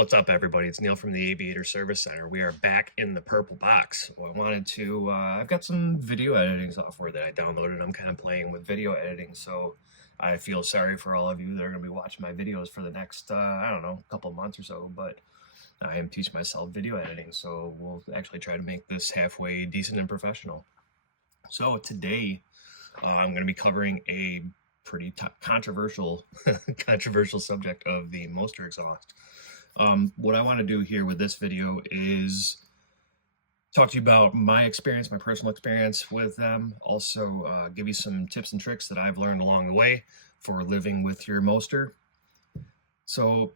What's up, everybody? It's Neil from the Aviator Service Center. We are back in the purple box. Well, I wanted to, I've got some video editing software that I downloaded. I'm kind of playing with video editing, so I feel sorry for all of you that are going to be watching my videos for the next, I don't know, couple of months or so, but I am teaching myself video editing, so we'll actually try to make this halfway decent and professional. So today, I'm going to be covering a pretty controversial, controversial subject of the Moster exhaust. What I want to do here with this video is talk to you about my experience, my personal experience with them. Also, give you some tips and tricks that I've learned along the way for living with your Moster. So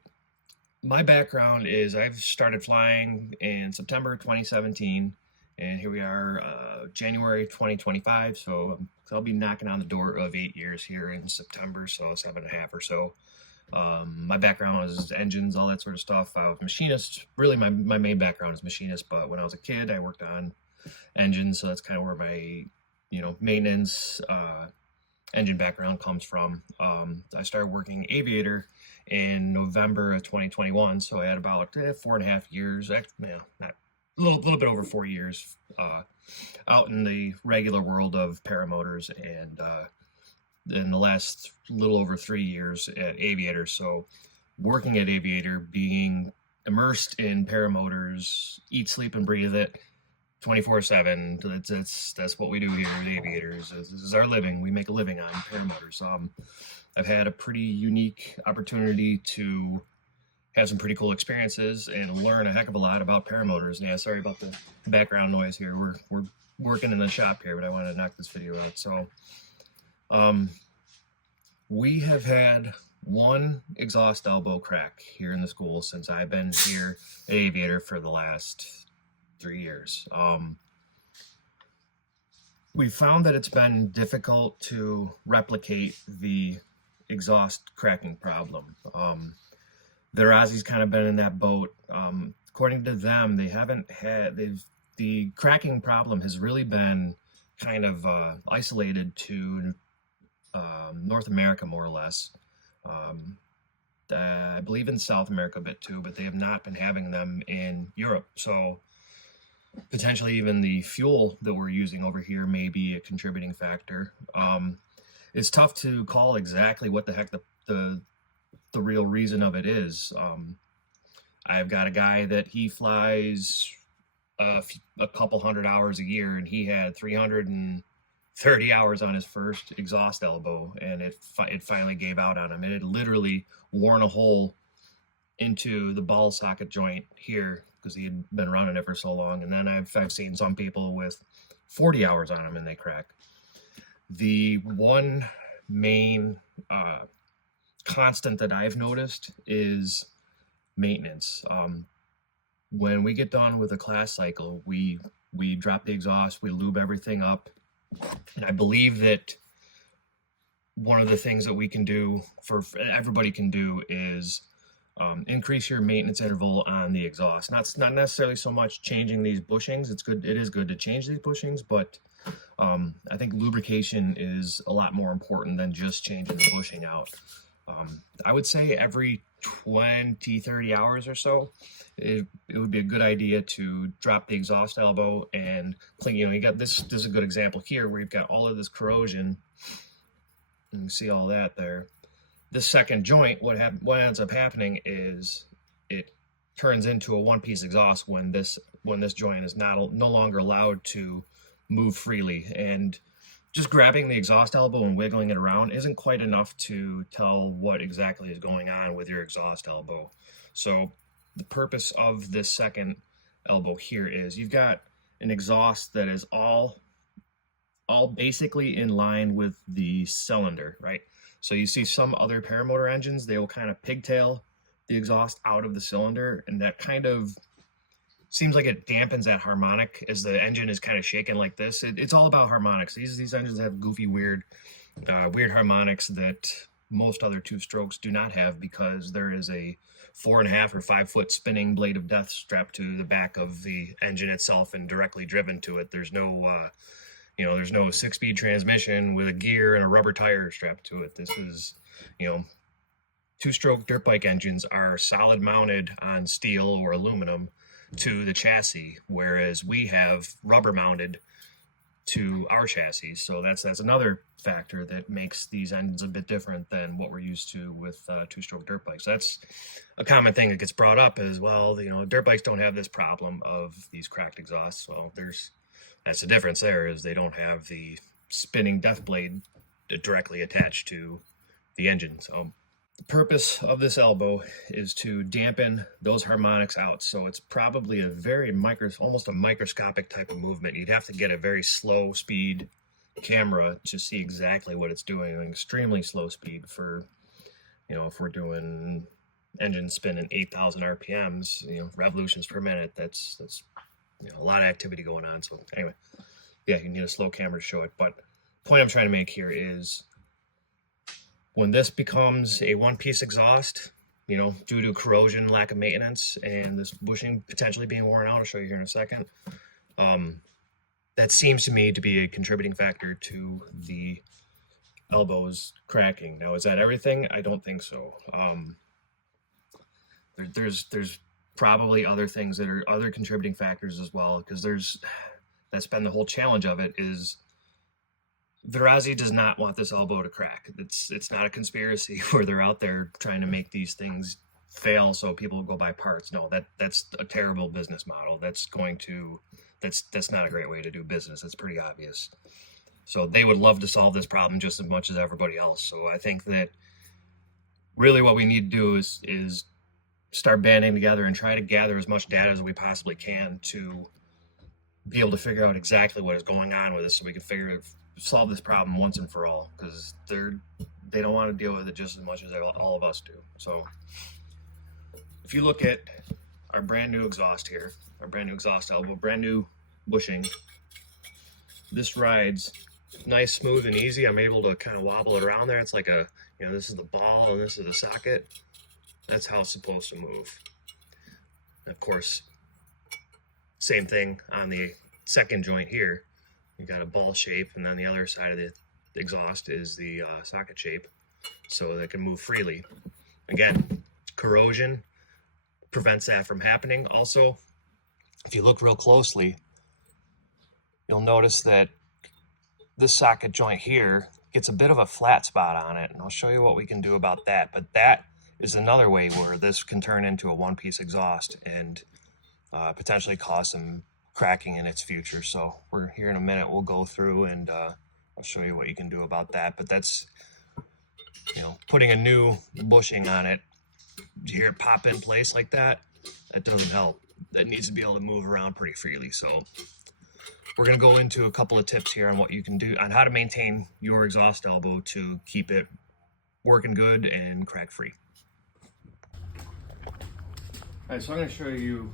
my background is I've started flying in September 2017, and here we are, January 2025. So I'll be knocking on the door of 8 years here in September, so 7.5 or so. My background is engines, all that sort of stuff. I was machinist. Really, my main background is machinist, but when I was a kid, I worked on engines, so that's kind of where my, maintenance, engine background comes from. I started working aviator in November of 2021, so I had about 4.5 years, not a little bit over 4 years, out in the regular world of paramotors, and in the last little over 3 years at Aviator. So working at Aviator, being immersed in paramotors, eat, sleep, and breathe it 24/7. That's what we do here at Aviators. This is our living. We make a living on paramotors. I've had a pretty unique opportunity to have some pretty cool experiences and learn a heck of a lot about paramotors. And yeah, sorry about the background noise here. We're working in the shop here, but I wanted to knock this video out. So we have had one exhaust elbow crack here in the school since I've been here at Aviator for the last 3 years. We found that it's been difficult to replicate the exhaust cracking problem. The Aussies kind of been in that boat. According to them, the cracking problem has really been kind of isolated to North America, more or less. I believe in South America a bit too, but they have not been having them in Europe. So potentially even the fuel that we're using over here may be a contributing factor. It's tough to call exactly what the heck the real reason of it is. I've got a guy that he flies a couple hundred hours a year, and he had 330 hours on his first exhaust elbow, and it finally gave out on him. It had literally worn a hole into the ball socket joint here because he had been running it for so long. And then I've seen some people with 40 hours on them and they crack. The one main constant that I've noticed is maintenance. When we get done with a class cycle, we drop the exhaust, we lube everything up. And I believe that one of the things that we can do, for everybody can do, is increase your maintenance interval on the exhaust. Not necessarily so much changing these bushings. It is good to change these bushings, but I think lubrication is a lot more important than just changing the bushing out. I would say every 20-30 hours or so, it would be a good idea to drop the exhaust elbow and clean. You got this is a good example here where you've got all of this corrosion. You can see all that there. This second joint, what ends up happening is it turns into a one-piece exhaust when this joint is no longer allowed to move freely. And just grabbing the exhaust elbow and wiggling it around isn't quite enough to tell what exactly is going on with your exhaust elbow. So the purpose of this second elbow here is you've got an exhaust that is all basically in line with the cylinder, right? So you see some other paramotor engines, they will kind of pigtail the exhaust out of the cylinder, and that kind of seems like it dampens that harmonic as the engine is kind of shaking like this. It's all about harmonics. These engines have goofy, weird harmonics that most other two-strokes do not have, because there is a 4.5 or 5 foot spinning blade of death strapped to the back of the engine itself and directly driven to it. There's no there's no 6-speed transmission with a gear and a rubber tire strapped to it. This is, two-stroke dirt bike engines are solid mounted on steel or aluminum to the chassis, whereas we have rubber mounted to our chassis. So that's another factor that makes these engines a bit different than what we're used to with two-stroke dirt bikes. That's a common thing that gets brought up as well. You know, dirt bikes don't have this problem of these cracked exhausts. Well, that's the difference there, is they don't have the spinning death blade directly attached to the engine. So the purpose of this elbow is to dampen those harmonics out. So it's probably a very almost a microscopic type of movement. You'd have to get a very slow speed camera to see exactly what it's doing. An extremely slow speed for, you know, if we're doing engine spinning 8,000 RPMs, you know, revolutions per minute, that's you know, a lot of activity going on. So anyway, yeah, you need a slow camera to show it. But the point I'm trying to make here is, when this becomes a one-piece exhaust, you know, due to corrosion, lack of maintenance, and this bushing potentially being worn out, I'll show you here in a second, that seems to me to be a contributing factor to the elbows cracking. Now, is that everything? I don't think so. There's probably other things that are other contributing factors as well, because that's been the whole challenge of it, is Virazi does not want this elbow to crack. It's not a conspiracy where they're out there trying to make these things fail so people go buy parts. No, that's a terrible business model. That's not a great way to do business. It's pretty obvious. So they would love to solve this problem just as much as everybody else. So I think that really what we need to do is start banding together and try to gather as much data as we possibly can to be able to figure out exactly what is going on with this, so we can solve this problem once and for all, because they don't want to deal with it just as much as all of us do. So if you look at our brand new exhaust here, our brand new exhaust elbow, brand new bushing, this rides nice, smooth, and easy. I'm able to kind of wobble it around there. It's like this is the ball and this is the socket. That's how it's supposed to move. And of course, same thing on the second joint here. You got a ball shape, and then the other side of the exhaust is the socket shape, so they can move freely. Again, corrosion prevents that from happening. Also, if you look real closely, you'll notice that this socket joint here gets a bit of a flat spot on it, and I'll show you what we can do about that. But that is another way where this can turn into a one-piece exhaust and potentially cause some cracking in its future. So we're here in a minute, we'll go through and I'll show you what you can do about that. But that's, you know, putting a new bushing on it, you hear it pop in place like that, that doesn't help. That needs to be able to move around pretty freely. So we're going to go into a couple of tips here on what you can do, on how to maintain your exhaust elbow to keep it working good and crack free. All right, so I'm going to show you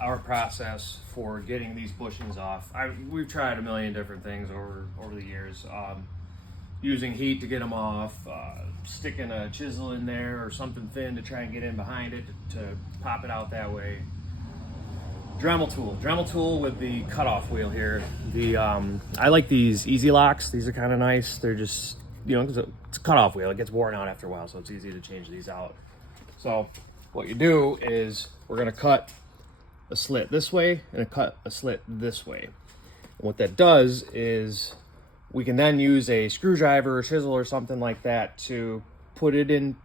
our process for getting these bushings off. We've tried a million different things over the years, using heat to get them off, sticking a chisel in there or something thin to try and get in behind it to pop it out that way. Dremel tool with the cutoff wheel here. I like these easy locks. These are kind of nice. They're just, you know, it's a cutoff wheel. It gets worn out after a while, so it's easy to change these out. So what you do is we're going to cut a slit this way and cut a slit this way. And what that does is we can then use a screwdriver or chisel or something like that to put it in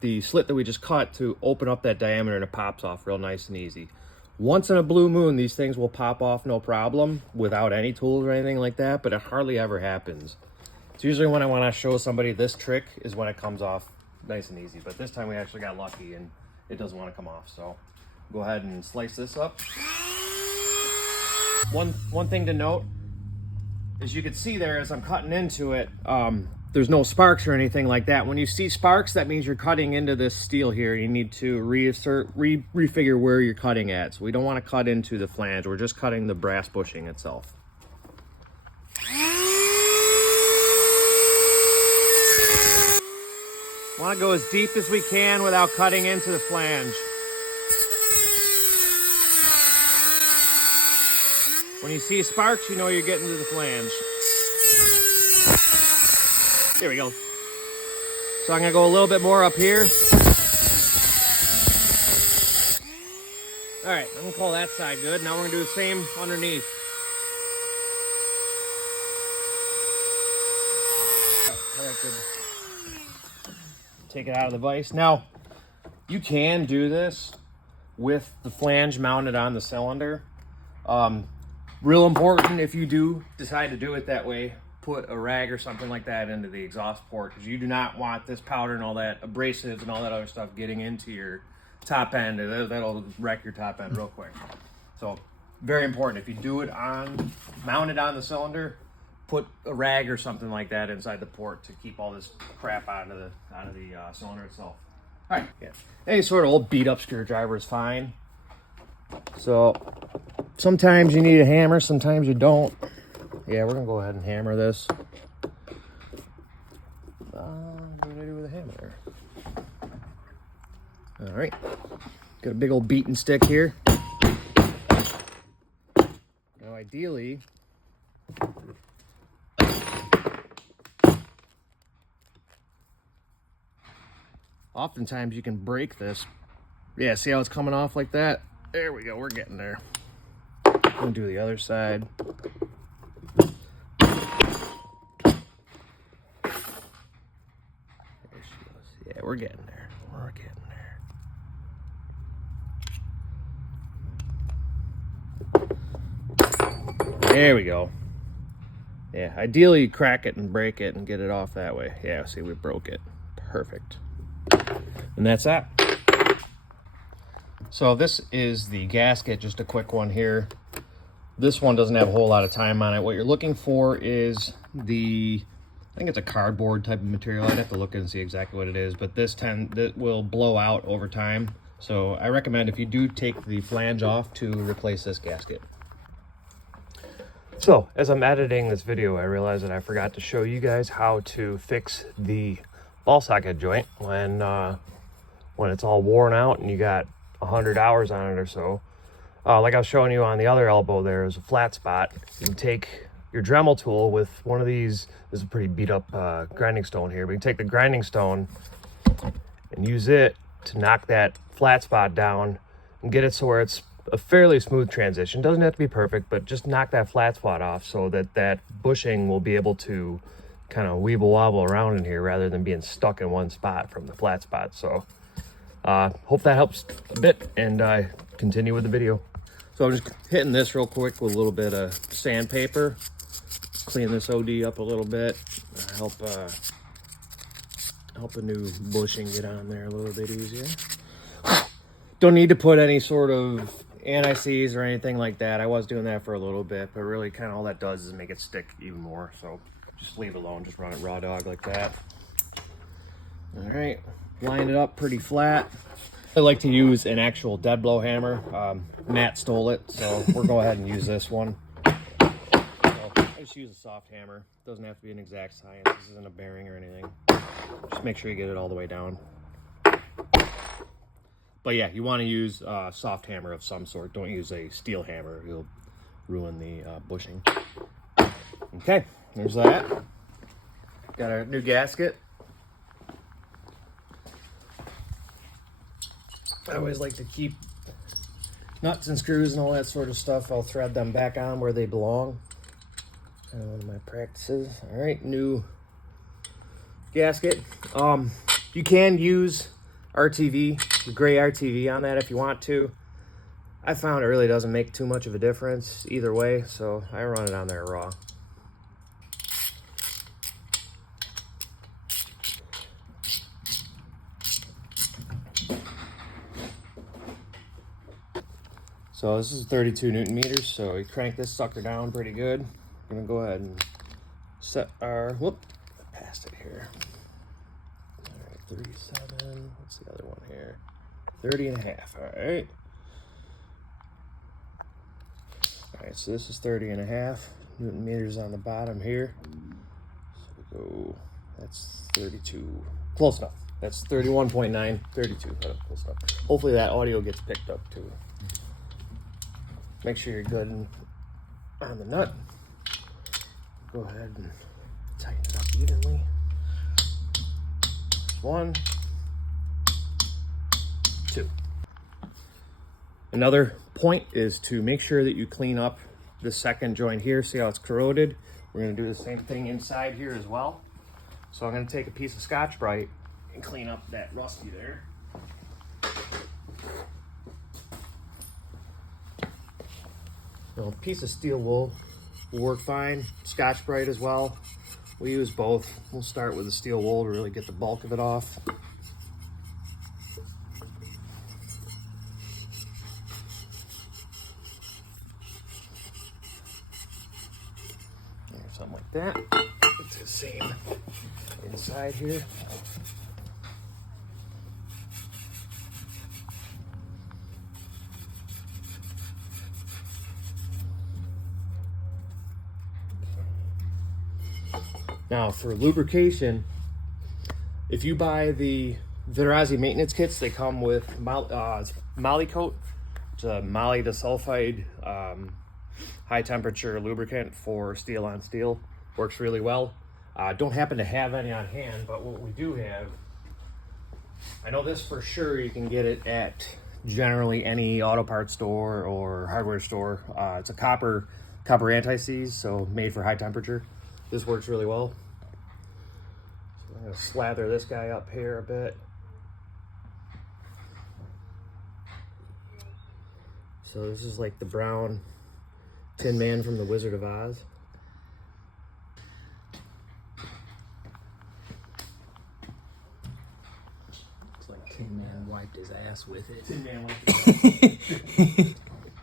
the slit that we just cut to open up that diameter, and it pops off real nice and easy. Once in a blue moon, these things will pop off no problem without any tools or anything like that, but it hardly ever happens. It's usually when I want to show somebody this trick is when it comes off nice and easy, but this time we actually got lucky and it doesn't want to come off. So go ahead and slice this up. One thing to note is you can see there as I'm cutting into it, there's no sparks or anything like that. When you see sparks, that means you're cutting into this steel here. You need to refigure where you're cutting at. So we don't want to cut into the flange. We're just cutting the brass bushing itself. Want to go as deep as we can without cutting into the flange. When you see sparks, you know you're getting to the flange. There we go. So I'm going to go a little bit more up here. All right, I'm gonna call that side good. Now we're gonna do the same underneath. Take it out of the vise. Now, you can do this with the flange mounted on the cylinder. Real important, if you do decide to do it that way, put a rag or something like that into the exhaust port, because you do not want this powder and all that abrasives and all that other stuff getting into your top end. That'll wreck your top end real quick. So very important, if you do it mounted on the cylinder, put a rag or something like that inside the port to keep all this crap out of the cylinder itself. All right, yeah. Any sort of old beat up screwdriver is fine. So sometimes you need a hammer, sometimes you don't. Yeah, we're gonna go ahead and hammer this. What do I do with a hammer? All right, got a big old beating stick here. Now ideally, oftentimes you can break this. Yeah, see how it's coming off like that? There we go, we're getting there. I'm gonna do the other side. There she goes. Yeah, we're getting there. We're getting there. There we go. Yeah, ideally you crack it and break it and get it off that way. Yeah, see, we broke it. Perfect. And that's that. So this is the gasket, just a quick one here. This one doesn't have a whole lot of time on it. What you're looking for is I think it's a cardboard type of material. I'd have to look and see exactly what it is, but that will blow out over time. So I recommend, if you do take the flange off, to replace this gasket. So as I'm editing this video, I realized that I forgot to show you guys how to fix the ball socket joint when it's all worn out and you got 100 hours on it or so. Like I was showing you on the other elbow, there is a flat spot. You can take your Dremel tool with one of these. This is a pretty beat up grinding stone here, but you can take the grinding stone and use it to knock that flat spot down and get it so where it's a fairly smooth transition. Doesn't have to be perfect, but just knock that flat spot off so that that bushing will be able to kind of weeble wobble around in here rather than being stuck in one spot from the flat spot. So hope that helps a bit, and I continue with the video. So I'm just hitting this real quick with a little bit of sandpaper, clean this OD up a little bit, help a new bushing get on there a little bit easier. Don't need to put any sort of anti-seize or anything like that. I was doing that for a little bit, but really kind of all that does is make it stick even more. So just leave it alone, just run it raw dog like that. All right, line it up pretty flat. I like to use an actual dead blow hammer. Matt stole it, so we'll go ahead and use this one. So I just use a soft hammer. Doesn't have to be an exact science. This isn't a bearing or anything. Just make sure you get it all the way down. But yeah, you want to use a soft hammer of some sort. Don't use a steel hammer. You'll ruin the bushing. Okay, there's that. Got our new gasket. I always like to keep nuts and screws and all that sort of stuff. I'll thread them back on where they belong. Kind of one of my practices. All right, new gasket. You can use RTV, gray RTV on that if you want to. I found it really doesn't make too much of a difference either way, so I run it on there raw. So this is 32 Newton meters, so we crank this sucker down pretty good. I'm gonna go ahead and set our, whoop, I passed it here. All right, 37, what's the other one here? 30 and a half, all right. All right, so this is 30 and a half Newton meters on the bottom here. So we go, that's 32, close enough. That's 31.9, 32, close enough. Hopefully that audio gets picked up too. Make sure you're good on the nut. Go ahead and tighten it up evenly. One, two. Another point is to make sure that you clean up the second joint here. See how it's corroded? We're going to do the same thing inside here as well. So I'm going to take a piece of Scotch-Brite and clean up that rusty there. A piece of steel wool will work fine. Scotch-Brite as well. We use both. We'll start with the steel wool to really get the bulk of it off. Something like that. It's the same inside here. Now for lubrication, if you buy the Vitarazi maintenance kits, they come with Moly Coat. It's a moly disulfide high temperature lubricant for steel on steel. Works really well. Don't happen to have any on hand, but what we do have, I know this for sure, you can get it at generally any auto parts store or hardware store. It's a copper anti-seize, so made for high temperature. This works really well. So I'm going to slather this guy up here a bit. So this is like the brown Tin Man from the Wizard of Oz. It's like Tin Man wiped his ass with it. Tin Man wiped his ass.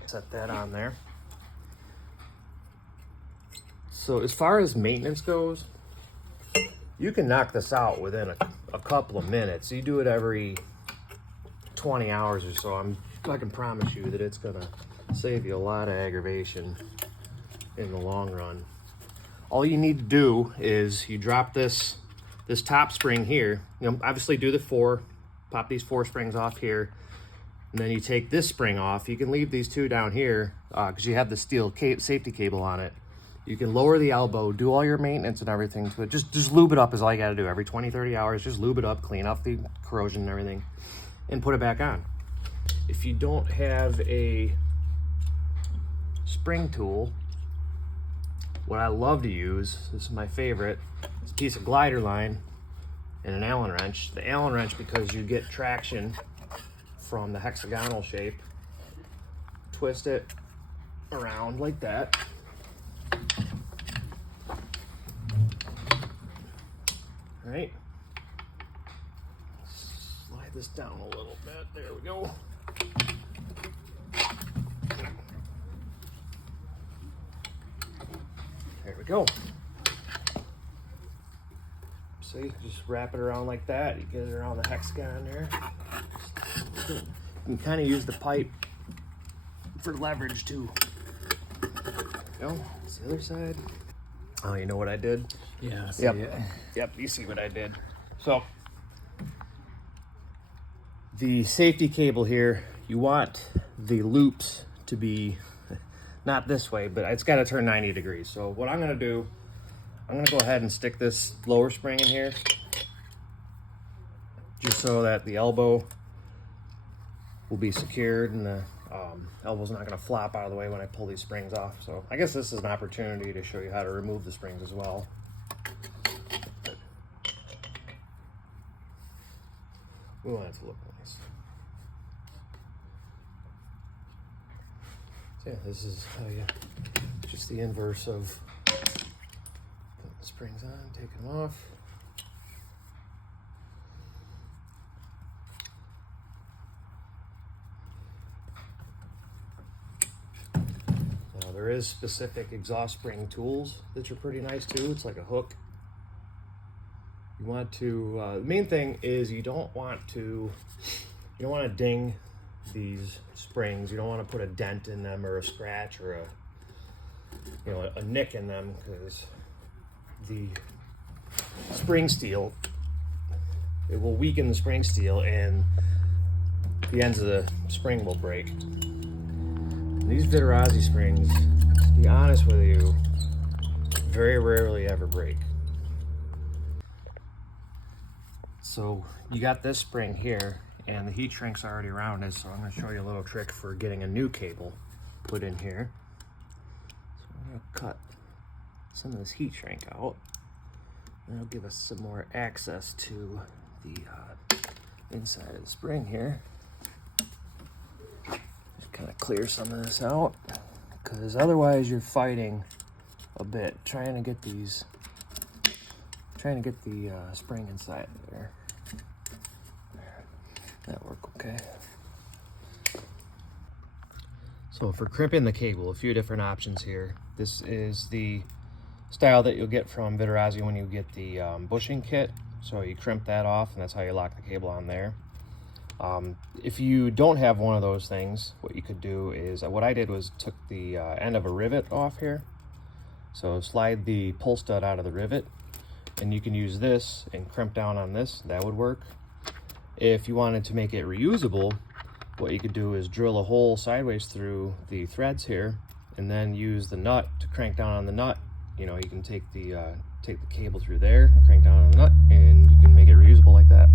Set that on there. So as far as maintenance goes, you can knock this out within a couple of minutes. You do it every 20 hours or so. I can promise you that it's gonna save you a lot of aggravation in the long run. All you need to do is you drop this top spring here. You know, obviously do the pop these 4 springs off here, and then you take this spring off. You can leave these 2 down here because you have the steel safety cable on it. You can lower the elbow, do all your maintenance and everything to it. Just lube it up is all you gotta do. Every 20-30 hours, just lube it up, clean up the corrosion and everything, and put it back on. If you don't have a spring tool, what I love to use, this is my favorite, is a piece of glider line and an Allen wrench. The Allen wrench, because you get traction from the hexagonal shape. Twist it around like that. All right. Slide this down a little bit. There we go. There we go. See, just wrap it around like that. You get it around the hexagon there. You can kind of use the pipe for leverage too. Go. It's the other side. Oh, you know what I did? Yeah, I see Yep. it. Yep, you see what I did. So, the safety cable here, you want the loops to be not this way, but it's got to turn 90 degrees. So what I'm going to do, I'm going to go ahead and stick this lower spring in here, just so that the elbow will be secured and the elbow's not going to flop out of the way when I pull these springs off. So I guess this is an opportunity to show you how to remove the springs as well. We want it to look nice. So yeah, this is how you, just the inverse of putting the springs on, taking them off. Now there is specific exhaust spring tools that are pretty nice too. It's like a hook. You want to, the main thing is you don't want to ding these springs. You don't want to put a dent in them or a scratch or a nick in them, because the spring steel, it will weaken the spring steel and the ends of the spring will break. These Vitarazi springs, to be honest with you, very rarely ever break. So you got this spring here, and the heat shrink's already around it, so I'm going to show you a little trick for getting a new cable put in here. So I'm going to cut some of this heat shrink out. That'll give us some more access to the inside of the spring here. Just kind of clear some of this out, because otherwise you're fighting a bit trying to get the spring inside there. That work okay. So for crimping the cable, a few different options here. This is the style that you'll get from Viterazzi when you get the bushing kit. So you crimp that off, and that's how you lock the cable on there. If you don't have one of those things, what you could do is, what I did was took the end of a rivet off here. So slide the pull stud out of the rivet, and you can use this and crimp down on this. That would work. If you wanted to make it reusable, what you could do is drill a hole sideways through the threads here, and then use the nut to crank down on the nut. You know, you can take the cable through there, crank down on the nut, and you can make it reusable like that.